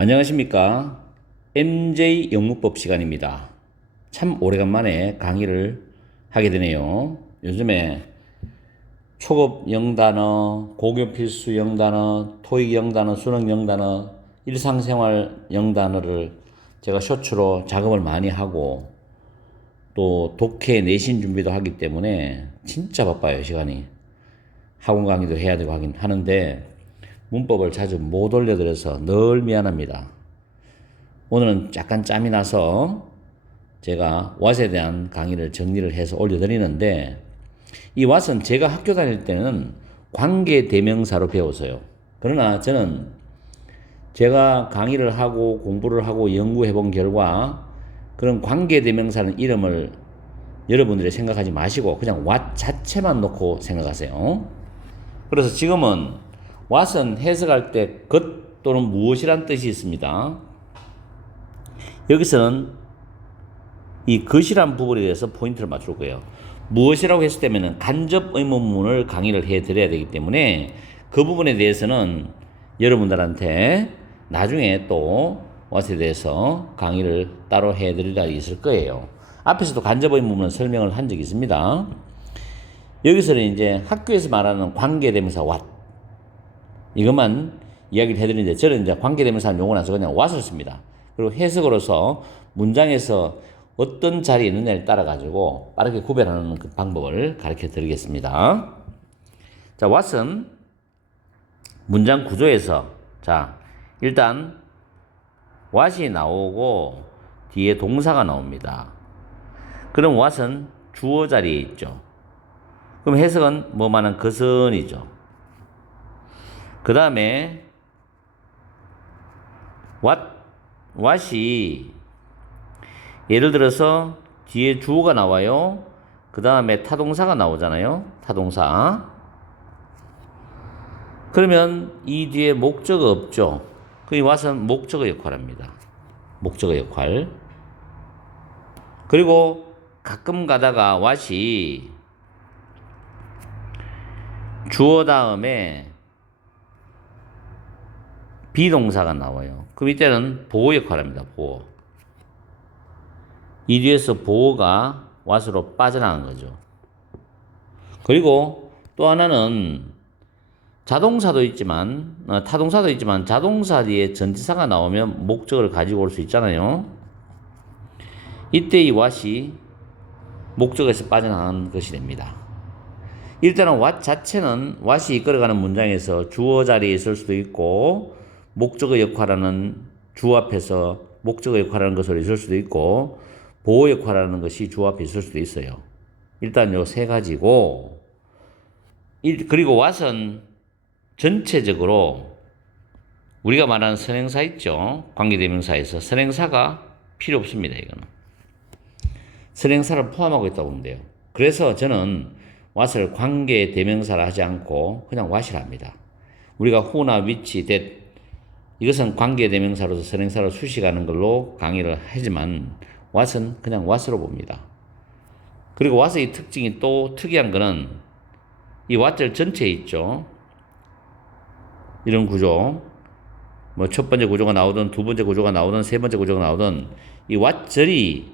안녕하십니까. MJ 영문법 시간입니다. 참 오래간만에 강의를 하게 되네요. 요즘에 초급 영단어, 고교 필수 영단어, 토익 영단어, 수능 영단어, 일상생활 영단어를 제가 쇼츠로 작업을 많이 하고 또 독해 내신 준비도 하기 때문에 진짜 바빠요, 시간이. 학원 강의도 해야 되고 하긴 하는데 문법을 자주 못 올려드려서 늘 미안합니다. 오늘은 약간 짬이 나서 제가 왓에 대한 강의를 정리를 해서 올려드리는데, 이 왓은 제가 학교 다닐 때는 관계 대명사로 배웠어요. 그러나 저는 제가 강의를 하고 공부를 하고 연구해 본 결과 그런 관계 대명사는 이름을 여러분들이 생각하지 마시고 그냥 왓 자체만 놓고 생각하세요. 그래서 지금은 왓은 해석할 때 것 또는 무엇이란 뜻이 있습니다. 여기서는 이 것이란 부분에 대해서 포인트를 맞출 거예요. 무엇이라고 했을 때면 간접 의문문을 강의를 해드려야 되기 때문에 그 부분에 대해서는 여러분들한테 나중에 또 왓에 대해서 강의를 따로 해드리라 있을 거예요. 앞에서도 간접 의문문을 설명을 한 적이 있습니다. 여기서는 이제 학교에서 말하는 관계대명사 왓, 이것만 이야기를 해드리는데, 저는 이제 관계대명사는 용어는 안 쓰고 그냥 왓을 씁니다. 그리고 해석으로서 문장에서 어떤 자리에 있느냐에 따라 가지고 빠르게 구별하는 그 방법을 가르쳐 드리겠습니다. 자, 왓은 문장 구조에서, 자, 일단 왓이 나오고 뒤에 동사가 나옵니다. 그럼 왓은 주어 자리에 있죠. 그럼 해석은 뭐만한 것은 이죠. 그 다음에 왓이 예를 들어서 뒤에 주어가 나와요. 그 다음에 타동사가 나오잖아요. 타동사. 그러면 이 뒤에 목적어 없죠. 그 왓은 목적어 역할을 합니다. 목적어 역할. 그리고 가끔 가다가 왓이 주어 다음에 비동사가 나와요. 그럼 이때는 보호 역할을 합니다. 보호. 이 뒤에서 보호가 왓으로 빠져나간 거죠. 그리고 또 하나는 자동사도 있지만, 타동사도 있지만 자동사 뒤에 전치사가 나오면 목적어를 가지고 올 수 있잖아요. 이때 이 왓이 목적어에서 빠져나간 것이 됩니다. 일단은 왓 자체는 왓이 이끌어가는 문장에서 주어 자리에 있을 수도 있고, 목적어 역할하는 주 앞에서 목적어 역할하는 것으로 있을 수도 있고, 보호 역할하는 것이 주 앞에 있을 수도 있어요. 일단 요 세 가지고, 그리고 왓은 전체적으로 우리가 말하는 선행사 있죠. 관계대명사에서 선행사가 필요 없습니다. 이거는 선행사를 포함하고 있다고 보면 돼요. 그래서 저는 왓을 관계대명사를 하지 않고 그냥 왓이라 합니다. 우리가 who나 which, that, 이것은 관계대명사로서 선행사로 수식하는 걸로 강의를 하지만 왓은 그냥 왓으로 봅니다. 그리고 왓의 특징이 또 특이한 거는 이 왓절 전체에 있죠. 이런 구조, 뭐 첫 번째 구조가 나오든 두 번째 구조가 나오든 세 번째 구조가 나오든 이 왓절이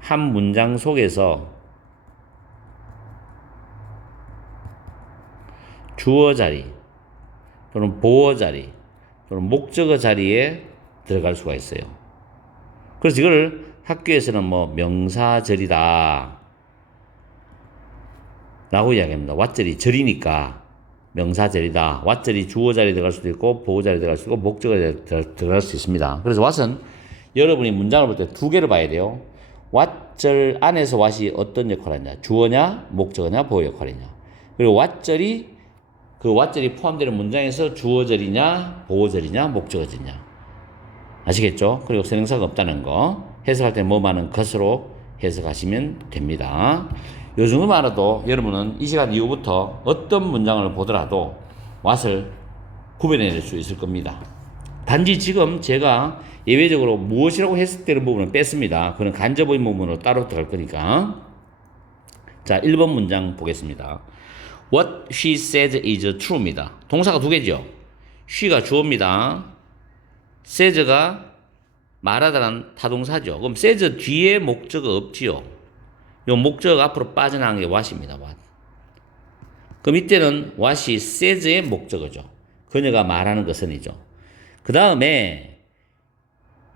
한 문장 속에서 주어 자리 또는 보어 자리 또는 목적어 자리에 들어갈 수가 있어요. 그래서 이걸 학교에서는 뭐 명사절이다 라고 이야기합니다. 왓절이 절이니까 명사절이다. 왓절이 주어 자리에 들어갈 수도 있고 보어 자리에 들어갈 수도 있고 목적어에 들어갈 수 있습니다. 그래서 왓은 여러분이 문장을 볼 때 두 개를 봐야 돼요. 왓절 안에서 왓이 어떤 역할을 하냐, 주어냐 목적어냐 보어 역할이냐. 그리고 그 왓절이 포함되는 문장에서 주어절이냐 보어절이냐 목적어절이냐. 아시겠죠? 그리고 선행사가 없다는 거, 해석할 때 뭐만한 것으로 해석하시면 됩니다. 요 정도만 알아도 여러분은 이 시간 이후부터 어떤 문장을 보더라도 왓을 구별해낼 수 있을 겁니다. 단지 지금 제가 예외적으로 무엇이라고 해석되는 부분을 뺐습니다. 그건 간접 의문문으로 따로 들어갈 거니까. 자, 1번 문장 보겠습니다. What she said is true입니다. 동사가 두 개죠. she가 주어입니다. says가 말하다란 타동사죠. 그럼 says 뒤에 목적어 없지요. 요 목적 앞으로 빠져나간 게 what입니다. what. 그럼 이때는 what이 says의 목적어죠. 그녀가 말하는 것은이죠. 그 다음에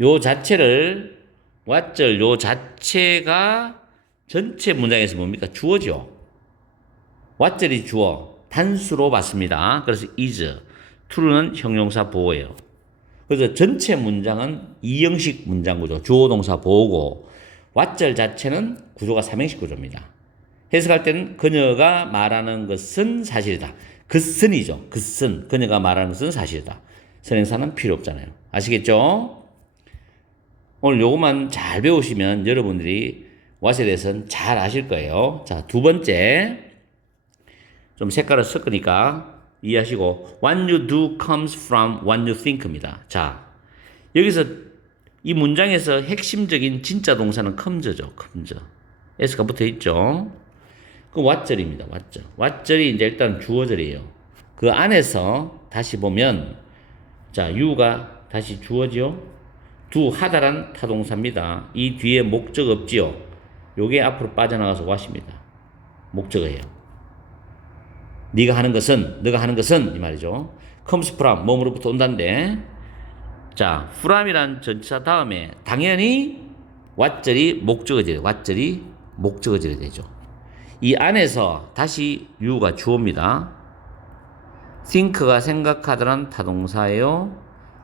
요 자체를 what절 요 자체가 전체 문장에서 뭡니까? 주어죠. what절이 주어 단수로 봤습니다. 그래서 is, to는 형용사 보호예요. 그래서 전체 문장은 이형식 문장 구조, 주어 동사 보호고 what절 자체는 구조가 삼형식 구조입니다. 해석할 때는 그녀가 말하는 것은 사실이다. 그슨이죠. 그슨. 그녀가 말하는 것은 사실이다. 선행사는 필요 없잖아요. 아시겠죠? 오늘 요것만 잘 배우시면 여러분들이 what에 대해서는 잘 아실 거예요. 자, 두 번째. 좀 색깔을 섞으니까 이해하시고 what you do comes from what you think입니다. 자, 여기서 이 문장에서 핵심적인 진짜 동사는 come죠. comes. s가 붙어 있죠. 그 what절입니다. what절. what절이 이제 일단 주어절이에요. 그 안에서 다시 보면 자, you가 다시 주어지요. do 하다란 타동사입니다. 이 뒤에 목적 없지요. 요게 앞으로 빠져나가서 what입니다. 목적어예요. 네가 하는 것은, 너가 하는 것은 이 말이죠. comes from 몸으로부터 온다는데, 자, from이란 전치사 다음에 당연히 what절이 목적어절이 what절이 목적어절이 되죠. 이 안에서 다시 you가 주어입니다. think가 생각하다란 타동사예요.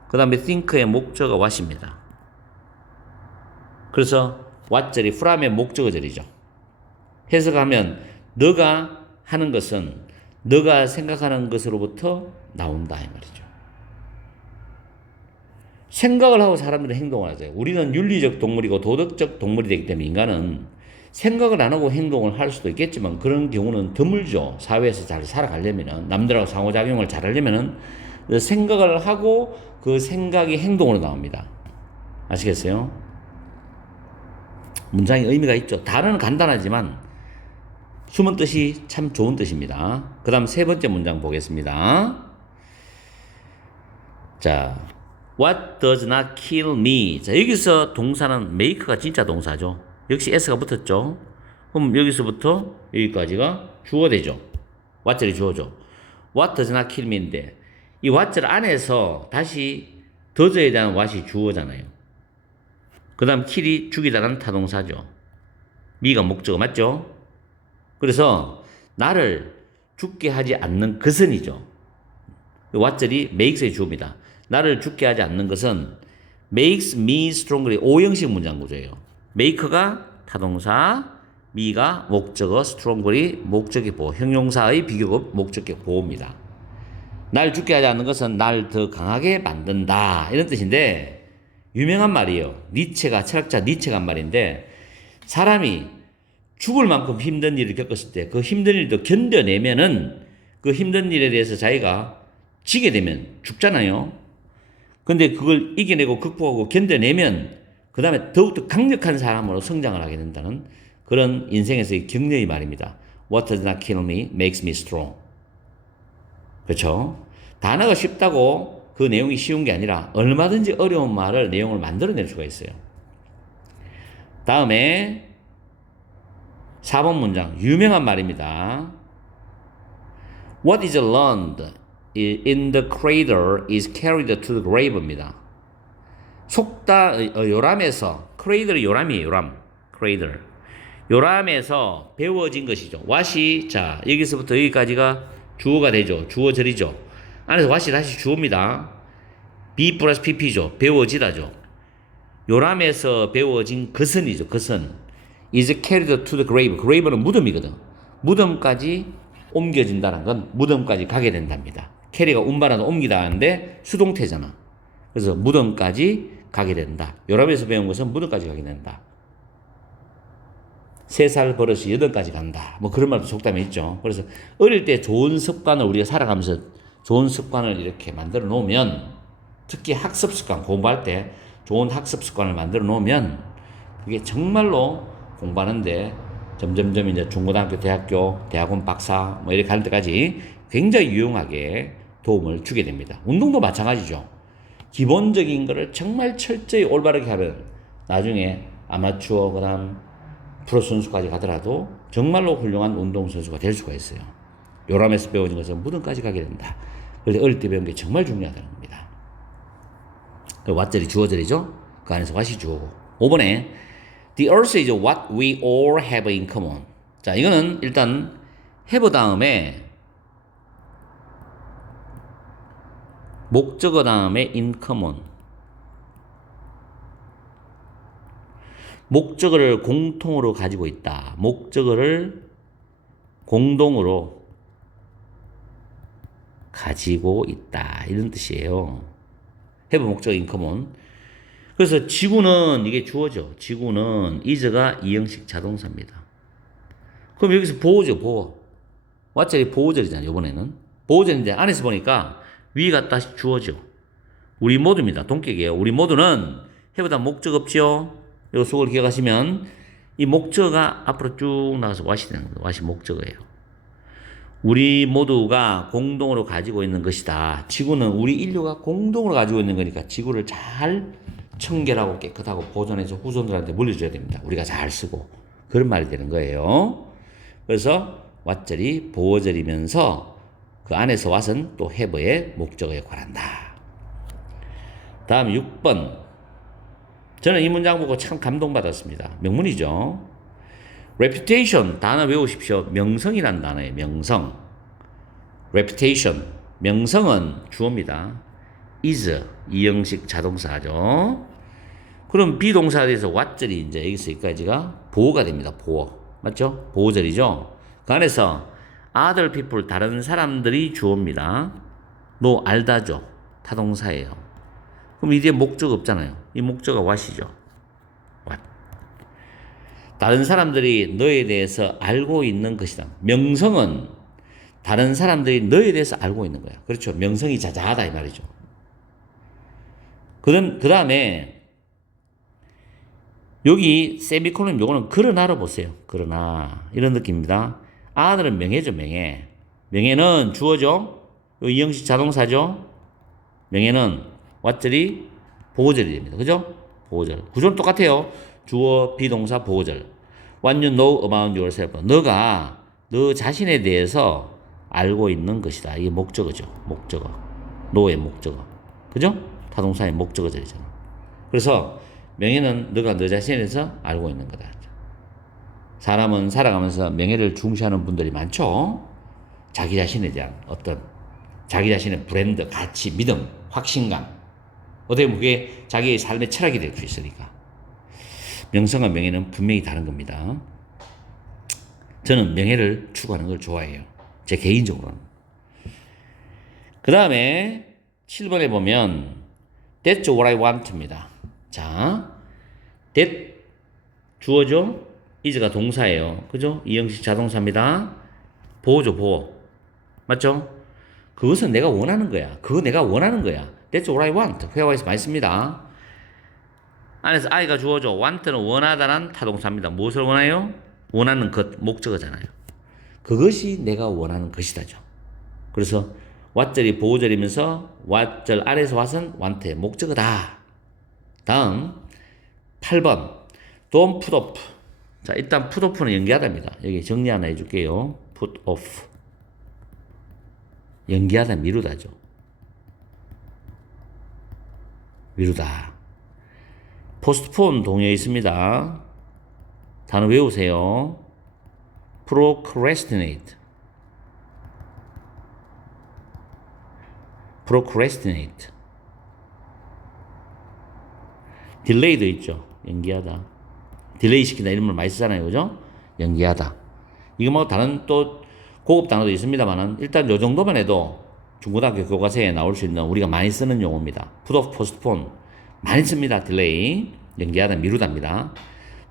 그 다음에 think의 목적어 what입니다. 그래서 what절이 from의 목적어절이죠. 해석하면 너가 하는 것은 너가 생각하는 것으로부터 나온다 이 말이죠. 생각을 하고 사람들은 행동을 하죠. 우리는 윤리적 동물이고 도덕적 동물이 되기 때문에 인간은 생각을 안 하고 행동을 할 수도 있겠지만 그런 경우는 드물죠. 사회에서 잘 살아가려면은 남들하고 상호작용을 잘 하려면은 생각을 하고 그 생각이 행동으로 나옵니다. 아시겠어요? 문장의 의미가 있죠. 단어는 간단하지만 숨은 뜻이 참 좋은 뜻입니다. 그 다음 세 번째 문장 보겠습니다. 자, what does not kill me. 자, 여기서 동사는 make가 진짜 동사죠. 역시 s가 붙었죠. 그럼 여기서부터 여기까지가 주어 되죠. what절이 주어죠. what does not kill me인데 이 what절 안에서 다시 does에 대한 what이 주어잖아요. 그 다음 kill이 죽이다라는 타동사죠. me가 목적어 맞죠? 그래서 나를 죽게 하지 않는 것은이죠. what절이 makes의 주어입니다. 나를 죽게 하지 않는 것은 makes me stronger. 오형식 문장 구조예요. make가 타동사, me가 목적어, stronger이 목적의 보호, 형용사의 비교급 목적의 보호입니다. 날 죽게 하지 않는 것은 날 더 강하게 만든다. 이런 뜻인데 유명한 말이에요. 니체가 철학자 니체가 한 말인데 사람이 죽을 만큼 힘든 일을 겪었을 때 그 힘든 일도 견뎌내면은 그 힘든 일에 대해서 자기가 지게 되면 죽잖아요. 근데 그걸 이겨내고 극복하고 견뎌내면 그 다음에 더욱더 강력한 사람으로 성장을 하게 된다는 그런 인생에서의 격려의 말입니다. What does not kill me makes me strong. 그렇죠? 단어가 쉽다고 그 내용이 쉬운 게 아니라 얼마든지 어려운 말을 내용을 만들어낼 수가 있어요. 다음에 4번 문장 유명한 말입니다. What is learned in the cradle is carried to the grave입니다. 속다 요람에서 cradle이 요람이에요. 요람 cradle 요람에서 배워진 것이죠. what이 자 여기서부터 여기까지가 주어가 되죠. 주어절이죠. 안에서 what이 다시 주어입니다. be 플러스 pp죠. 배워지다죠. 요람에서 배워진 것은이죠. 것은 is carried to the grave. grave는 무덤이거든. 무덤까지 옮겨진다는 건 무덤까지 가게 된답니다. carry가 운반하다 옮기다 하는데 수동태잖아. 그래서 무덤까지 가게 된다. 요람에서 배운 것은 무덤까지 가게 된다. 3살 버릇이 8까지 간다. 뭐 그런 말도 속담에 있죠. 그래서 어릴 때 좋은 습관을 우리가 살아가면서 좋은 습관을 이렇게 만들어 놓으면 특히 학습 습관, 공부할 때 좋은 학습 습관을 만들어 놓으면 그게 정말로 공부하는데 점점점 이제 중고등학교, 대학교, 대학원 박사 뭐 이렇게 가는 데까지 굉장히 유용하게 도움을 주게 됩니다. 운동도 마찬가지죠. 기본적인 거를 정말 철저히 올바르게 하면 나중에 아마추어 그다음 프로 선수까지 가더라도 정말로 훌륭한 운동선수가 될 수가 있어요. 요람에서 배워진 것은 무덤까지 가게 된다. 그래서 어릴 때 배운 게 정말 중요하다는 겁니다. 왓절이 주어절이죠. 그 안에서 what이 주어고. 5번에 The earth is what we all have in common. 자, 이거는 일단 have 다음에 목적어 다음에 in common. 목적어를 공통으로 가지고 있다. 목적어를 공동으로 가지고 있다. 이런 뜻이에요. have 목적어 in common. 그래서 지구는 이게 주어죠. 지구는 is가 이형식 자동사입니다. 그럼 여기서 보호죠, 보호. 왓절이 보호절이잖아요, 이번에는. 보호절인데 안에서 보니까 위가 다시 주어죠. 우리 모두입니다. 동격이에요. 우리 모두는 해보다 목적 없죠. 이거 속을 기억하시면 이 목적어가 앞으로 쭉 나가서 what이 되는 거예요. what이 목적어예요. 우리 모두가 공동으로 가지고 있는 것이다. 지구는 우리 인류가 공동으로 가지고 있는 거니까 지구를 잘 청결하고 깨끗하고 보존해서 후손들한테 물려줘야 됩니다. 우리가 잘 쓰고. 그런 말이 되는 거예요. 그래서 왓절이 보호절이면서 그 안에서 왓은 또 have의 목적어에 관한다. 다음 6번. 저는 이 문장 보고 참 감동받았습니다. 명문이죠. reputation 단어 외우십시오. 명성이란 단어예요. 명성. reputation. 명성은 주어입니다. is 이형식 자동사죠. 그럼 비동사에 대해서 what절이 이제 여기서까지가 보호가 됩니다. 보호. 맞죠? 보호절이죠. 그 안에서 other people 다른 사람들이 주어입니다. 너 알다죠. 타동사예요. 그럼 이제 목적 없잖아요. 이 목적가 what이죠. what. 다른 사람들이 너에 대해서 알고 있는 것이다. 명성은 다른 사람들이 너에 대해서 알고 있는 거야. 그렇죠. 명성이 자자하다 이 말이죠. 그 다음에 여기 세미콜론 요거는 그러나로 보세요. 그러나 이런 느낌입니다. 아들은 명예죠. 명예. 명예는 주어죠. 이형식 자동사죠. 명예는 왓절이 보호절이 됩니다. 그죠? 보호절. 구조는 똑같아요. 주어 비동사 보호절. What you know about yourself. 너가 너 자신에 대해서 알고 있는 것이다. 이게 목적어죠. 목적어. know의 목적어. 그죠? 타동사의 목적어절이잖아. 그래서 명예는 너가 너 자신에 대해서 알고 있는 거다. 사람은 살아가면서 명예를 중시하는 분들이 많죠. 자기 자신에 대한 어떤 자기 자신의 브랜드, 가치, 믿음, 확신감. 어떻게 보면 그게 자기의 삶의 철학이 될 수 있으니까. 명성과 명예는 분명히 다른 겁니다. 저는 명예를 추구하는 걸 좋아해요. 제 개인적으로는. 그 다음에 7번에 보면 That's what I want입니다. 자, that 주어죠? is가 동사예요. 그죠? 이형식 자동사입니다. 보호죠, 보호. 맞죠? 그것은 내가 원하는 거야. 그거 내가 원하는 거야. That's what I want. 회화에서 많이 씁니다. 안에서 I가 주어져. want는 원하다란 타동사입니다. 무엇을 원해요? 원하는 것, 목적어잖아요. 그것이 내가 원하는 것이다죠. 그래서 what절이 보호절이면서 what절 아래서 what은 want의 목적어다. 다음 8번 Don't put off. 자, 일단 put off는 연기하다입니다. 여기 정리 하나 해줄게요. put off. 연기하다, 미루다죠. 미루다. postpone 동의어 있습니다. 단어 외우세요. procrastinate. procrastinate. delay도 있죠. 연기하다. 딜레이 시킨다 이런 말 많이 쓰잖아요. 그죠? 연기하다. 이거 말고 다른 또 고급 단어도 있습니다만은 일단 요 정도만 해도 중고등학교 교과서에 나올 수 있는 우리가 많이 쓰는 용어입니다. put off, postpone. 많이 씁니다. 딜레이. 연기하다, 미루다입니다.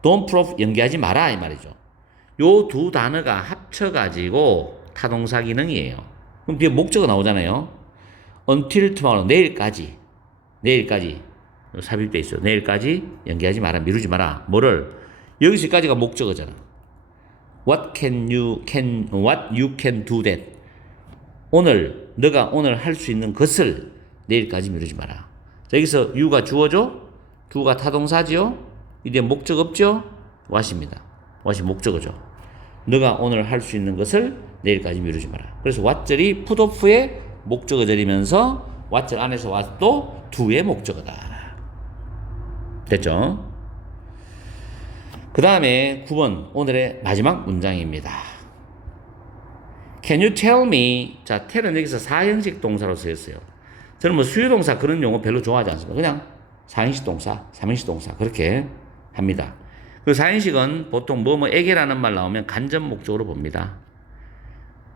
don't put off, 연기하지 마라 이 말이죠. 요 두 단어가 합쳐가지고 타동사 기능이에요. 그럼 뒤에 목적어 나오잖아요. until tomorrow, 내일까지. 내일까지. 삽입돼 있어요. 내일까지 연기하지 마라, 미루지 마라. 뭐를? 여기서까지가 목적어잖아. what you can do that. 오늘, 너가 오늘 할 수 있는 것을 내일까지 미루지 마라. 자, 여기서 you가 주어죠? do가 타동사지요? 이제 목적 없죠? what입니다. what이 목적어죠. 너가 오늘 할 수 있는 것을 내일까지 미루지 마라. 그래서 what절이 putoff의 목적어절이면서 what절 안에서 what도 do의 목적어다. 됐죠? 그 다음에 9번 오늘의 마지막 문장입니다. Can you tell me? 자, tell은 여기서 4형식 동사로 쓰였어요. 저는 뭐 수요동사 그런 용어 별로 좋아하지 않습니다. 그냥 4인식 동사, 3인식 동사 그렇게 합니다. 그 4인식은 보통 뭐뭐에게라는 말 나오면 간접 목적으로 봅니다.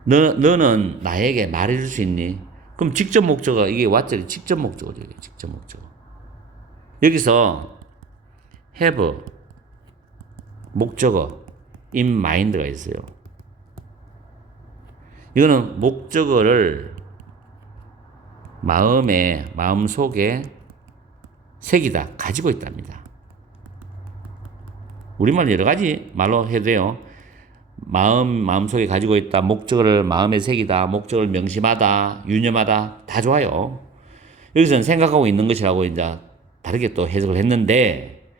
너는 나에게 말해줄 수 있니? 그럼 직접 목적어, 이게 what절이 직접 목적어죠. 이게 직접 목적어. 여기서 have 목적어 in mind가 있어요. 이거는 목적어를 마음속에 색이다, 가지고 있답니다. 우리말 여러 가지 말로 해도 돼요. 마음속에 가지고 있다, 목적어를 마음의 색이다, 목적어를 명심하다, 유념하다, 다 좋아요. 여기서는 생각하고 있는 것이라고 이제 다르게 또 해석을 했는데,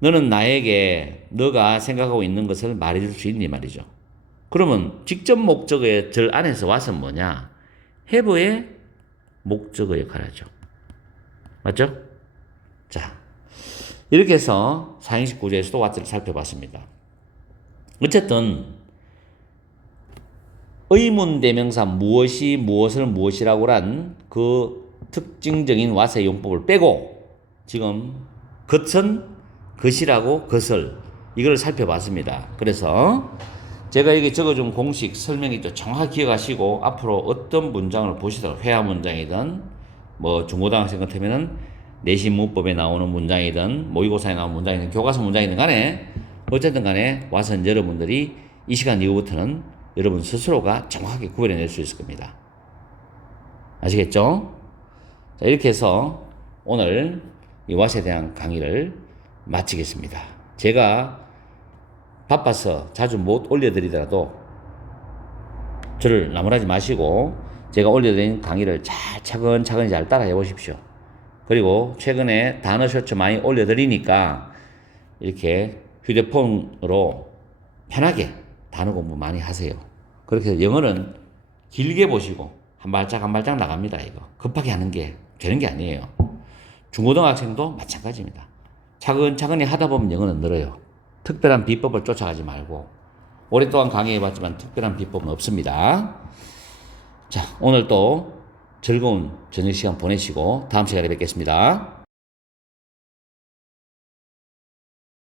너는 나에게 너가 생각하고 있는 것을 말해줄 수 있니 말이죠. 그러면 직접 목적어의 절 안에서 와서 뭐냐? have의 목적어 역할을 하죠. 맞죠? 자, 이렇게 해서 4인식 구조에서도 what을 살펴봤습니다. 어쨌든 의문 대명사 무엇이 무엇을 무엇이라고 한 그 특징적인 what의 용법을 빼고 지금 것은 것이라고 것을 이걸 살펴봤습니다. 그래서 제가 여기 적어준 공식 설명이 좀 정확히 기억하시고 앞으로 어떤 문장을 보시더라도 회화 문장이든 뭐 중고등학생 같으면은 내신 문법에 나오는 문장이든 모의고사에 나오는 문장이든 교과서 문장이든 간에 어쨌든 간에 와서 여러분들이 이 시간 이후부터는 여러분 스스로가 정확하게 구별해낼 수 있을 겁니다. 아시겠죠? 자, 이렇게 해서 오늘 이 what에 대한 강의를 마치겠습니다. 제가 바빠서 자주 못 올려드리더라도 저를 나무라지 마시고 제가 올려드린 강의를 차근차근히 잘 따라해 보십시오. 그리고 최근에 단어 쇼츠 많이 올려드리니까 이렇게 휴대폰으로 편하게 단어 공부 많이 하세요. 그렇게 해서 영어는 길게 보시고 한 발짝 한 발짝 나갑니다. 이거 급하게 하는 게 되는 게 아니에요. 중고등학생도 마찬가지입니다. 차근차근히 하다 보면 영어는 늘어요. 특별한 비법을 쫓아가지 말고 오랫동안 강의해봤지만 특별한 비법은 없습니다. 자, 오늘 또 즐거운 저녁 시간 보내시고 다음 시간에 뵙겠습니다.